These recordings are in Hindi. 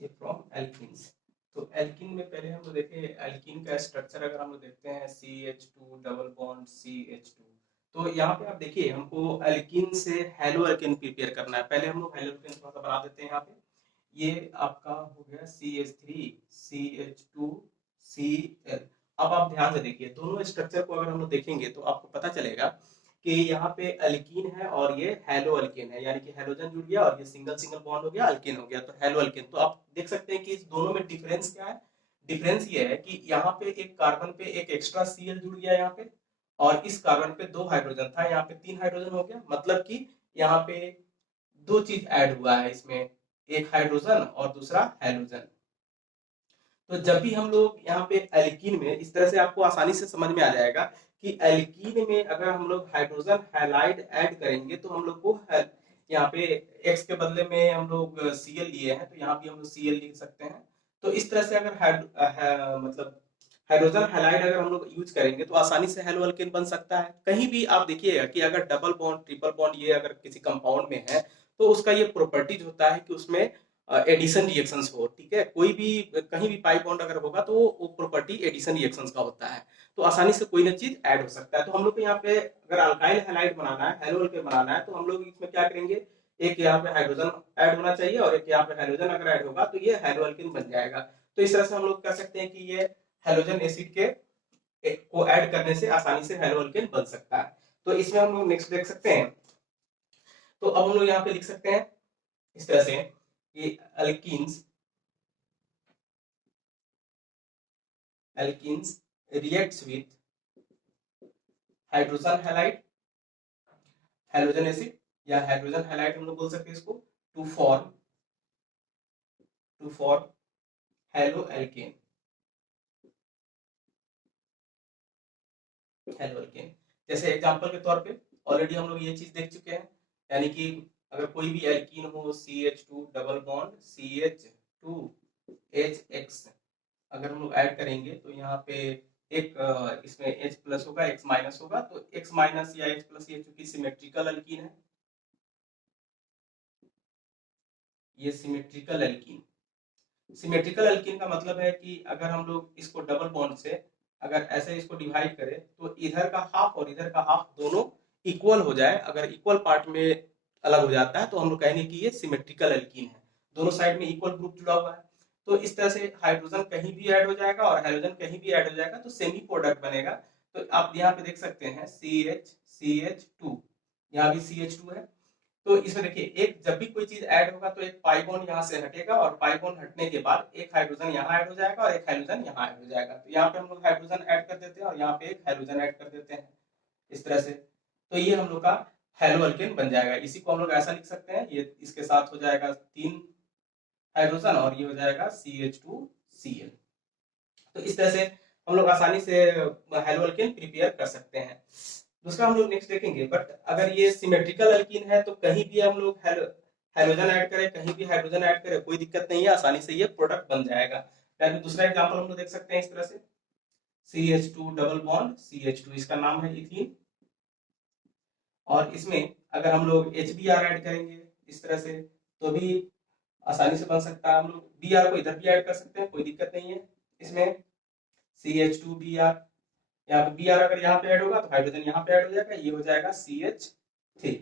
ये फ्रॉम एल्कीन्स। तो एल्कीन में पहले हम लोग देखें, एल्कीन का स्ट्रक्चर अगर हम लोग देखते हैं CH2 डबल बॉन्ड CH2। तो यहाँ पे आप देखिए हमको एल्कीन से हेलो एल्केन प्रिपेयर करना है। पहले हम लोग हेलो एल्केन थोड़ा सा बना देते हैं। यहाँ पे ये आपका हो गया CH3 CH2 Cl। अब आप ध्यान से देखिए दोनों स्ट्रक्चर को अगर हम लोग देखेंगे तो आपको पता चलेगा कि यहाँ पे अल्कीन है और ये हेलो अल्केन है, यानी कि हेलोजन जुड़ गया और ये सिंगल सिंगल बॉन्ड हो गया, अल्केन हो गया, तो हेलो अल्केन। तो आप देख सकते हैं कि इस दोनों में डिफरेंस क्या है। डिफरेंस ये है कि यहाँ पे एक कार्बन पे एक एक्स्ट्रा Cl जुड़ गया यहाँ पे, और इस कार्बन पे 2 हाइड्रोजन था, यहाँ पे 3 हाइड्रोजन हो गया। मतलब कि यहाँ पे दो चीज ऐड हुआ है इसमें, एक हाइड्रोजन और दूसरा हैलोजन। तो जब भी हम लोग यहाँ पे एल्कीन में, इस तरह से आपको आसानी से समझ में आ जाएगा कि एल्कीन में अगर हम लोग हाइड्रोजन हैलाइड ऐड करेंगे तो हम लोग को यहाँ पे एक्स के बदले में हम लोग Cl लिए हैं, तो यहाँ भी हम लोग Cl लिख सकते हैं। तो इस तरह से अगर मतलब हाइड्रोजन हैलाइड अगर हम लोग यूज करेंगे तो आसानी से हेलो अल्केन बन सकता है। कहीं भी आप देखिएगा कि अगर डबल बॉन्ड ट्रिपल बॉन्ड ये अगर किसी कंपाउंड में है तो उसका ये प्रॉपर्टीज होता है कि उसमें एडिशन रिएक्शंस हो। ठीक है, कोई भी कहीं भी पाई बॉन्ड अगर होगा तो वो प्रॉपर्टी एडिशन रिएक्शंस का होता है, तो आसानी से कोई ना चीज ऐड हो सकता है। तो हम लोग को यहाँ पे अगर अल्काइल हैलाइड बनाना है, हेलो अल्केन बनाना है, तो हम लोग इसमें क्या करेंगे, एक यहाँ पे हाइड्रोजन ऐड होना चाहिए और एक यहाँ पे हाइड्रोजन अगर ऐड होगा तो ये हेलो अल्केन बन जाएगा। तो इस तरह से हम लोग कह सकते हैं कि ये हेलोजन एसिड के को ऐड करने से आसानी से हेलो अल्केन बन सकता है। तो इसमें हम लोग नेक्स्ट देख सकते हैं। तो अब हम लोग यहाँ पे लिख सकते हैं इस तरह से कि alkenes alkenes reacts with hydrogen halide, hydrogen acid या हाइड्रोजन हैलाइड हम लोग बोल सकते हैं इसको, to form haloalkane. Haloalkane जैसे एग्जांपल के तौर पे ऑलरेडी हम लोग ये चीज देख चुके हैं, यानी कि अगर कोई भी एल्कीन हो CH2 डबल बॉन्ड CH2HX, अगर हम लोग ऐड करेंगे तो यहाँ पे एक इसमें H प्लस होगा, X माइनस होगा, तो X माइनस या H प्लस ये चूंकि सिमेट्रिकल अल्कीन है, ये सिमेट्रिकल एल्कीन। सिमेट्रिकल एल्कीन का मतलब है कि अगर हम लोग इसको डबल बॉन्ड से अगर ऐसे इसको डिवाइड करें तो इधर का हाफ और इधर का हाफ दोनों इक्वल हो जाए, अगर इक्वल पार्ट में अलग हो जाता है तो हम लोग कहेंगे कि ये सिमेट्रिकल एल्कीन है, दोनों साइड में इक्वल ग्रुप जुड़ा हुआ है। तो इस तरह से हाइड्रोजन कहीं भी ऐड हो जाएगा और हाइड्रोजन कहीं भी ऐड हो जाएगा तो सेमी प्रोडक्ट बनेगा। तो आप यहाँ पे देख सकते हैं CH2, यहाँ भी CH2 है। तो इसमें देखिए एक जब भी कोई चीज ऐड होगा तो एक पाई बॉन्ड यहाँ से हटेगा और पाई बॉन्ड हटने के बाद एक हाइड्रोजन यहाँ ऐड हो जाएगा और एक हाइड्रोजन यहाँ ऐड हो जाएगा। तो यहाँ पे हम लोग हाइड्रोजन ऐड कर देते हैं और यहाँ पे एक हाइड्रोजन ऐड कर देते हैं इस तरह से। तो ये हम लोग का हेलो अल्केन बन जाएगा। इसी को हम लोग ऐसा लिख सकते हैं, ये इसके साथ हो जाएगा 3 हाइड्रोजन और ये हो जाएगा CH2Cl। तो इस तरह से हम लोग आसानी से हेलो अल्केन प्रिपेयर कर सकते हैं। दूसरा हम लोग नेक्स्ट देखेंगे, बट अगर ये सिमेट्रिकल अल्कीन है तो कहीं भी हम लोग हाइड्रोजन ऐड करें, कहीं भी हाइड्रोजन ऐड करें, कोई दिक्कत नहीं है, आसानी से ये प्रोडक्ट बन जाएगा। फिर दूसरा एग्जांपल हम लोग देख सकते हैं इस तरह से CH2 डबल बॉन्ड CH2, इसका नाम है इथीन, और इसमें अगर हम लोग HBr ऐड करेंगे इस तरह से तो भी आसानी से बन सकता है। हम लोग Br को इधर भी ऐड कर सकते हैं, कोई दिक्कत नहीं है इसमें, CH2Br, यहाँ पे Br अगर यहाँ पे ऐड होगा तो हाइड्रोजन यहाँ पे ऐड हो जाएगा, ये हो जाएगा CH3।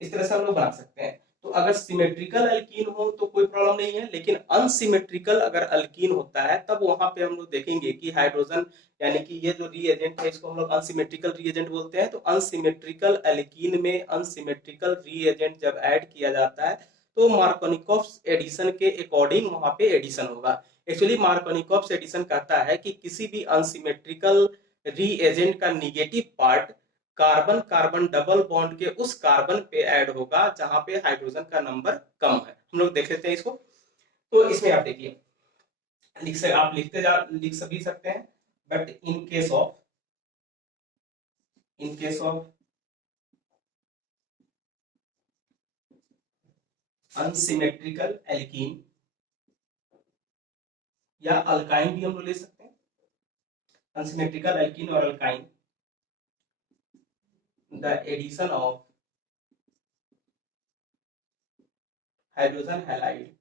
इस तरह से हम लोग बना सकते हैं। तो अगर सिमेट्रिकल अल्कीन हो तो कोई प्रॉब्लम नहीं है, लेकिन अनसिमेट्रिकल अगर अल्कीन होता है तब वहां पे हम लोग देखेंगे कि हाइड्रोजन, यानी कि ये जो रीएजेंट है इसको हम लोग अनसिमेट्रिकल रीएजेंट बोलते हैं। तो अनसिमेट्रिकल अल्कीन में अनसिमेट्रिकल रीएजेंट जब ऐड किया जाता है तो मार्कोनिकॉफ एडिशन के अकॉर्डिंग वहां पे एडिशन होगा। एक्चुअली मार्कोनिकॉफ एडिशन कहता है कि किसी भी अनसिमेट्रिकल रीएजेंट का negative part carbon carbon double bond के उस कार्बन पे ऐड होगा जहां पे हाइड्रोजन का नंबर कम है। हम लोग देख लेते हैं इसको। तो इसमें आप देखिए आप लिख भी सकते हैं, but in case of unsymmetrical alkene या अल्काइन भी हम लोग ले सकते हैं, अनसिमेट्रिकल एल्कीन और alkyne, the addition of hydrogen halide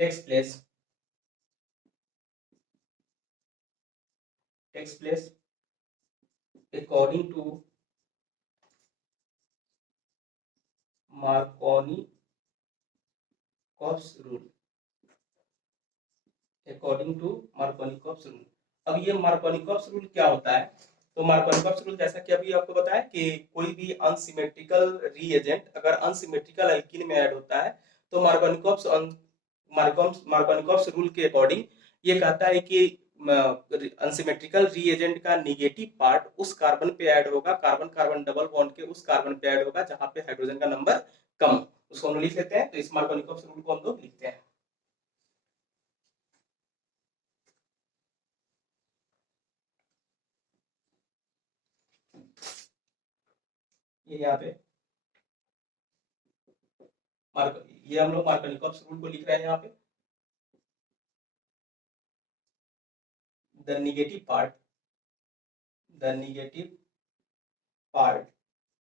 takes place according to Markovnikov's rule, according to Markovnikov's rule. अब ये मार्कोनिकोव्स रूल क्या होता है? तो मार्कोनिकोव्स रूल जैसा कि अभी आपको बताया कि कोई भी अनसिमेट्रिकल रीएजेंट अगर अनसिमेट्रिकल एल्कीन में ऐड होता है तो मार्कोनिकोव्स रूल के अकॉर्डिंग ये कहता है कि अनसिमेट्रिकल रीएजेंट का निगेटिव पार्ट उस कार्बन पे ऐड होगा, कार्बन कार्बन डबल बॉन्ड के उस कार्बन पे ऐड होगा जहां पे हाइड्रोजन का नंबर कम। उसको हम लिख लेते हैं, तो इस मार्कोनिकोव्स रूल को हम लोग लिखते हैं। ये यहाँ पे ये हम लोग मार्कोनिकोव्स रूल को लिख रहे हैं यहाँ पे। The negative part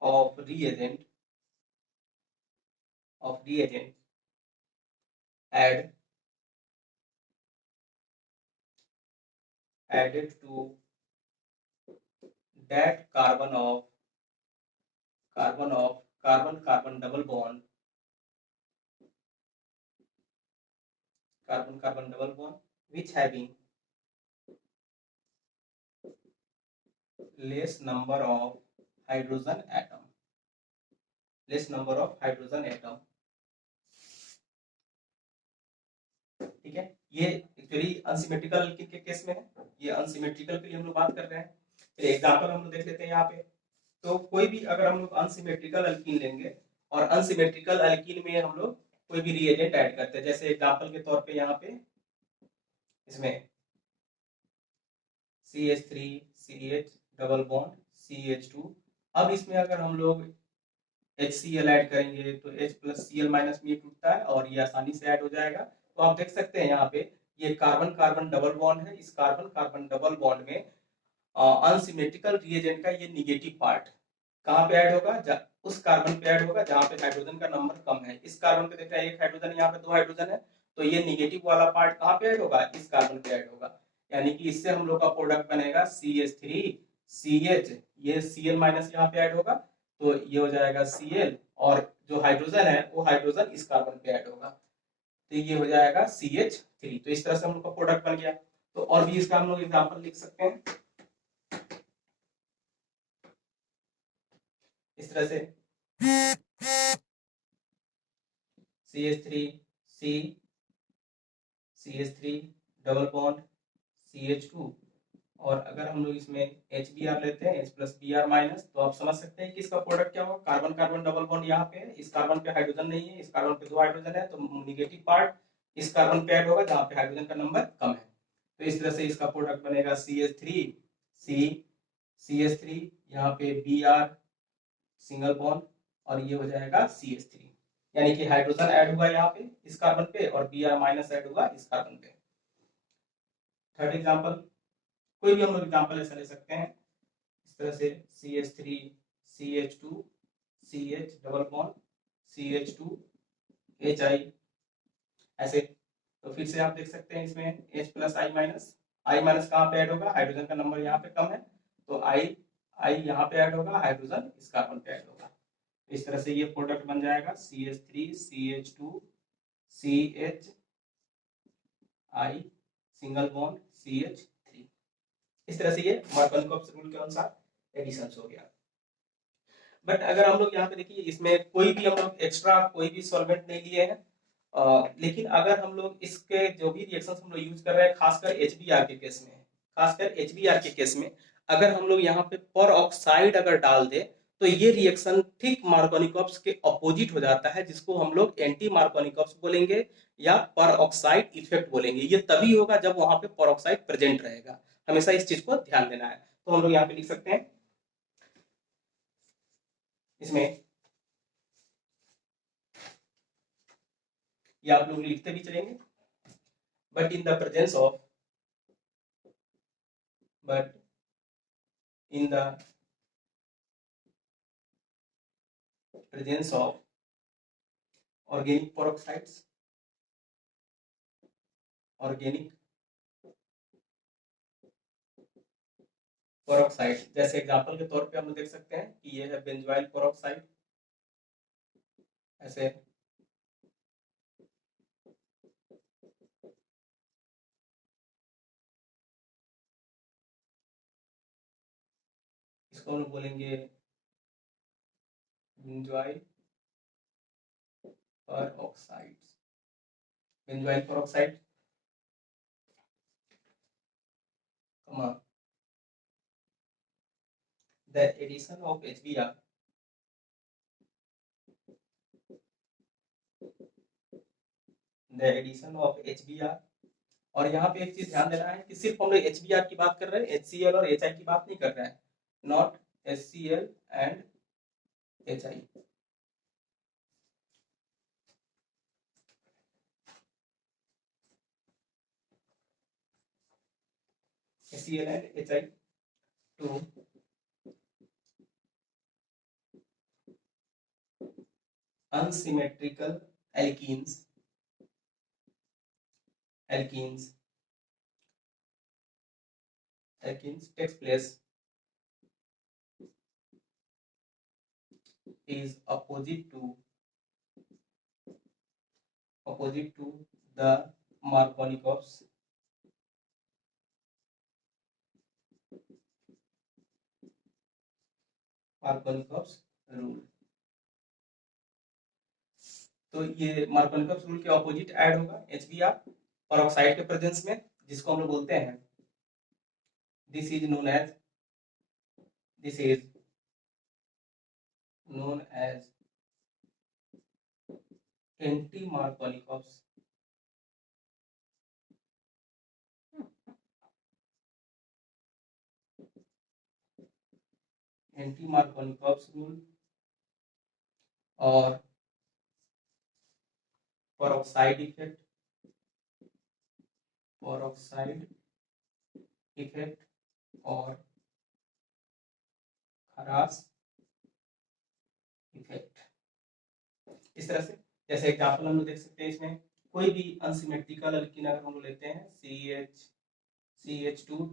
of reagent added to that carbon carbon double bond which having less number of hydrogen atom, ठीक है। ये एक्चुअली अनसिमेट्रिकल एल्कीन के केस में है, ये अनसिमेट्रिकल के लिए हम लोग बात कर रहे हैं। फिर एग्जांपल हम लोग देख लेते हैं यहाँ पे। तो कोई भी अगर हम लोग अनसिमेट्रिकल एल्कीन लेंगे और अनसिमेट्रिकल एल्कीन में हम लोग कोई भी रिएजेंट ऐड करते हैं, जैसे एग्जांपल के तौर पे यहाँ पे इसमें CH3 CH double bond CH2। अब इसमें अगर हम लोग HCl ऐड करेंगे तो H प्लस Cl माइनस में टूटता है और ये आसानी से ऐड हो जाएगा। तो आप देख सकते हैं यहाँ पे ये कार्बन कार्बन डबल बॉन्ड है, इस कार्बन कार्बन डबल बॉन्ड में अनसिमेट्रिकल रिएजेंट का ये निगेटिव पार्ट कहाँ पे ऐड होगा? उस कार्बन पे ऐड होगा जहाँ पे हाइड्रोजन का नंबर कम है। इस कार्बन पे देख रहे हैं एक हाइड्रोजन, यहाँ पे दो हाइड्रोजन है, तो ये निगेटिव वाला पार्ट कहाँ पे ऐड होगा? इस कार्बन पे ऐड होगा। यानी कि इससे हम लोग का प्रोडक्ट बनेगा CH3 CH, ये Cl माइनस यहाँ पे ऐड होगा तो ये हो जाएगा Cl, और जो हाइड्रोजन है वो हाइड्रोजन इस कार्बन पे ऐड होगा तो ये हो जाएगा CH3। तो इस तरह से हम लोग का प्रोडक्ट बन गया। तो और भी इसका हम लोग एग्जांपल लिख सकते हैं इस तरह से CH3 C CH3 double bond CH2, और अगर हम लोग इसमें HBr लेते हैं H प्लस Br माइनस, तो आप समझ सकते हैं कि इसका प्रोडक्ट क्या होगा? कार्बन कार्बन डबल बॉन्ड यहाँ पे है, इस कार्बन पे हाइड्रोजन नहीं है, इस कार्बन पे दो हाइड्रोजन है, तो निगेटिव पार्ट इस कार्बन पे ऐड होगा जहाँ पे हाइड्रोजन का नंबर कम है। तो इस तरह से इसका प्रोडक्ट बनेगा CH3 C CH3, यहाँ पे Br सिंगल बॉन्ड और ये हो जाएगा CH3, यानी कि हाइड्रोजन ऐड हुआ यहाँ पे इस कार्बन पे और Br माइनस ऐड हुआ इस कार्बन पे। थर्ड एग्जांपल, कोई भी हम लोग एग्जांपल ऐसा ले सकते हैं इस तरह से CH3 CH2 CH double bond CH2 HI ऐसे। तो फिर से आप देख सकते हैं इसमें H प्लस I माइनस कहाँ पे ऐड होगा? हाइड्रोजन का नंबर यहाँ पे कम है तो I यहाँ पे ऐड होगा, हाइड्रोजन इस कार्बन पे ऐड होगा। इस तरह से ये प्रोडक्ट बन जाएगा CH3 CH2 CH I single bond CH3। इस तरह से ये मार्कोनिकोव्स रूल के अनुसार एडिशन हो गया। बट अगर हम लोग यहाँ पे देखिए इसमें कोई भी हम लोग एक्स्ट्रा कोई भी सॉल्वेंट नहीं लिए हैं, लेकिन अगर हम लोग इसके जो भी रिएक्शन हम लोग यूज कर रहे हैं खासकर HBr के केस में, अगर हम लोग यहाँ पे पर ऑक्साइड अगर डाल दे तो ये रिएक्शन ठीक मार्कोनिकोव्स के अपोजिट हो जाता है, जिसको हम लोग एंटी मार्कोनिकोव्स बोलेंगे या पर ऑक्साइड इफेक्ट बोलेंगे। ये तभी होगा जब वहां पे पर ऑक्साइड प्रेजेंट रहेगा। हमेशा इस चीज को ध्यान देना है। तो हम लोग यहाँ पे लिख सकते हैं इसमें, ये आप लोग लिखते भी चलेंगे, but in the presence of organic peroxides organic peroxide. जैसे एग्जांपल के तौर पे हम लोग देख सकते हैं कि ये है बेंजोइल पेरोक्साइड, ऐसे इसको हम लोग बोलेंगे benzoyl peroxide. Benzoyl peroxide the addition of HBr और यहाँ पे एक चीज ध्यान देना है कि सिर्फ हम लोग HBr की बात कर रहे हैं, HCl और HI की बात नहीं कर रहे हैं, not HCl and HI। HCl and HI to unsymmetrical alkenes takes place is opposite to the Markovnikov's rule. तो ये मार्कोनिकॉफ रूल के ऑपोजिट ऐड होगा HBr पेरोक्साइड के प्रेजेंस में, जिसको हम लोग बोलते हैं this is known as anti Markovnikov's rule और पेरोक्साइड इफेक्ट और खरास इफेक्ट। इस तरह से जैसे एग्जांपल हम लोग देख सकते हैं, इसमें कोई भी अनसिमेट्रिकल अल्कीन अगर हम लोग लेते हैं CH2